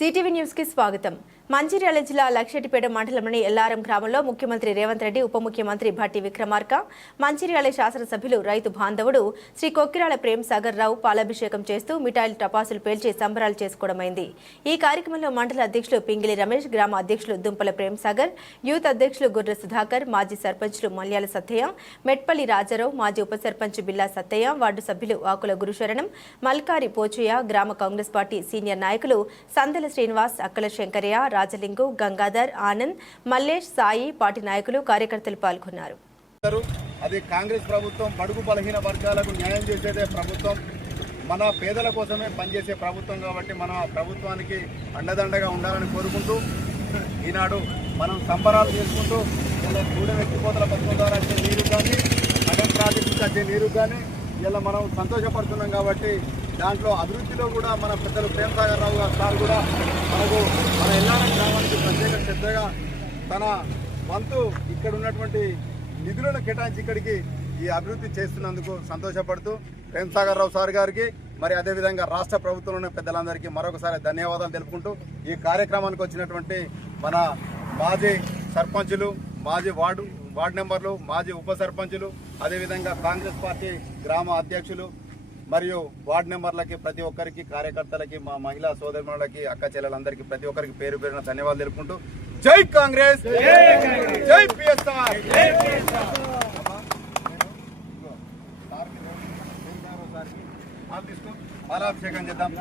CTV news కి స్వాగతం. మంచిర్యాల జిల్లా లక్షెట్టిపేట మండలంలోని ఎల్లారం గ్రామంలో ముఖ్యమంత్రి రేవంత్ రెడ్డి, ఉప ముఖ్యమంత్రి భట్టి విక్రమార్క, మంచిర్యాల శాసనసభ్యులు రైతు బాంధవుడు శ్రీ కొక్కిరాల ప్రేమ్ సాగర్ రావు పాలాభిషేకం చేస్తూ మిఠాయిలు టపాసులు పేల్చి సంబరాలు చేసుకోవడమైంది. ఈ కార్యక్రమంలో మండల అధ్యక్షులు పింగిలి రమేష్, గ్రామ అధ్యక్షులు దుంపల ప్రేమ్ సాగర్, యూత్ అధ్యక్షులు గుర్ర సుధాకర్, మాజీ సర్పంచ్లు మల్యాల సత్తయ్య, మెట్పల్లి రాజారావు, మాజీ ఉప సర్పంచ్ బిల్లా సత్తయ్య, వార్డు సభ్యులు ఆకుల గురుశరణం, మల్కారి పోచయ్య, గ్రామ కాంగ్రెస్ పార్టీ సీనియర్ నాయకులు సందల శ్రీనివాస్, అక్కల శంకరయ్య, రాజలింగు, గంగాధర్, ఆనంద్, మల్లేష్, సాయి, పార్టీ నాయకులు, కార్యకర్తలు పాల్గొన్నారు. అది కాంగ్రెస్ ప్రభుత్వం బడుగు బలహీన వర్గాలకు న్యాయం చేసేదే ప్రభుత్వం, మన పేదల కోసమే పనిచేసే ప్రభుత్వం కాబట్టి మన ప్రభుత్వానికి అండదండగా ఉండాలని కోరుకుంటూ ఈనాడు మనం సంబరాలు చేసుకుంటూ ఇలా కూడవెత్తిపోతల పథకం ద్వారా వచ్చే నీరు కానీ అగన్ ప్రాజెక్టు నుంచి వచ్చే నీరు కానీ ఇలా మనం సంతోషపడుతున్నాం. కాబట్టి దాంట్లో అభివృద్ధిలో కూడా మన పెద్దలు ప్రేమ్ సాగర్ రావు గారు సార్ కూడా మనకు మన ఎల్లారం గ్రామానికి ప్రత్యేక శ్రద్ధగా తన వంతు ఇక్కడ ఉన్నటువంటి నిధులను కేటాయించి ఇక్కడికి ఈ అభివృద్ధి చేస్తున్నందుకు సంతోషపడుతూ ప్రేమ్ సాగర్ రావు సార్ గారికి మరి అదేవిధంగా రాష్ట్ర ప్రభుత్వంలోని పెద్దలందరికీ మరొకసారి ధన్యవాదాలు తెలుపుకుంటూ ఈ కార్యక్రమానికి వచ్చినటువంటి మన మాజీ సర్పంచులు, మాజీ వార్డు మెంబర్లు, మాజీ ఉప సర్పంచులు, అదేవిధంగా కాంగ్రెస్ పార్టీ గ్రామ అధ్యక్షులు మరియు వార్డు మెంబర్లకి, ప్రతి ఒక్కరికి, కార్యకర్తలకి, మా మహిళా సోదరులకి, అక్క చెల్లెలందరికీ ప్రతి ఒక్కరికి పేరు పేరున ధన్యవాదాలు తెలుపుకుంటూ జై కాంగ్రెస్, జై పిఎస్ఆర్. పాలాభిషేకం చేద్దాం.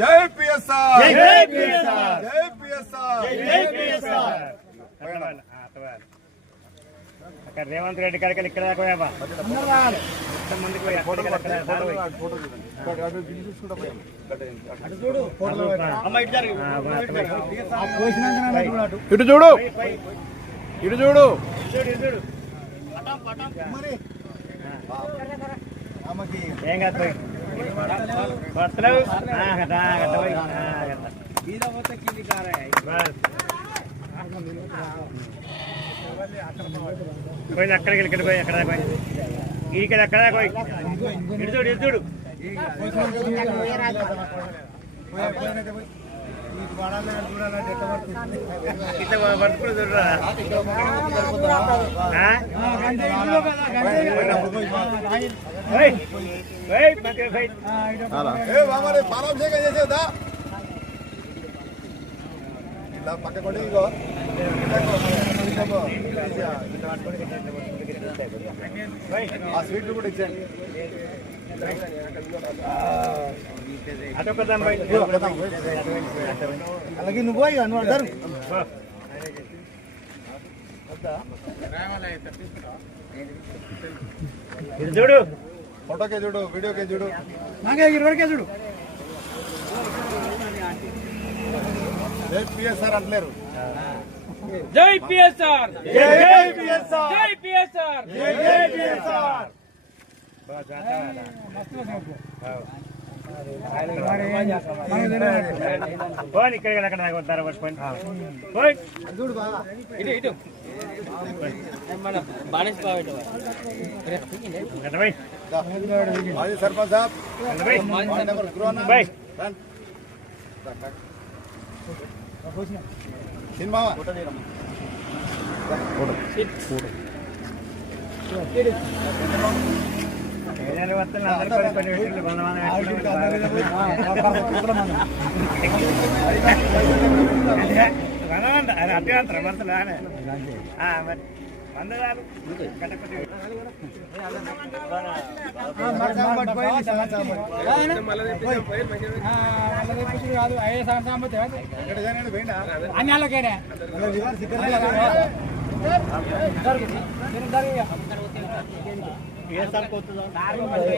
జై పిఎస్ఆర్, జై పిఎస్ఆర్, జై పిఎస్ఆర్. రేవంత్ రెడ్డి గారికి ఇక్కడ ఇటు చూడు, ఇటు చూడు. ఏం కాదు పోయింది అక్కడికి ఇక్కడ పోయి అక్కడ పోయి ఇక్కడ అక్కడ పోయి ఇటు చూడు, ఇటు చూడు. ఇట్లా పడుకుని చూడరా పాలాభిషేకం చేసేదా ఇలా పక్కకుండా ఇగో ఆ స్వీట్లు కూడా ఇచ్చాను. అలాగే నువ్వు పోయి నువ్వు అర్థం చూడు, ఫోటోకే చూడు, వీడియోకే చూడు, ఇరవైకే చూడు. జై పిఎస్ఆర్ అంటలేరు. జై పిఎస్ఆర్, జై పిఎస్ఆర్, జై పిఎస్ఆర్, జై పిఎస్ఆర్. పోనీ ఇక్కడ అక్కడ వస్తారు పట్టుకొని ఇటు ఇటు బాణేష్ బాబు మాజీ సర్పంచ్ సాబ్, సినిమా అభ్యంతరం మనసులానే మరి వందనాలు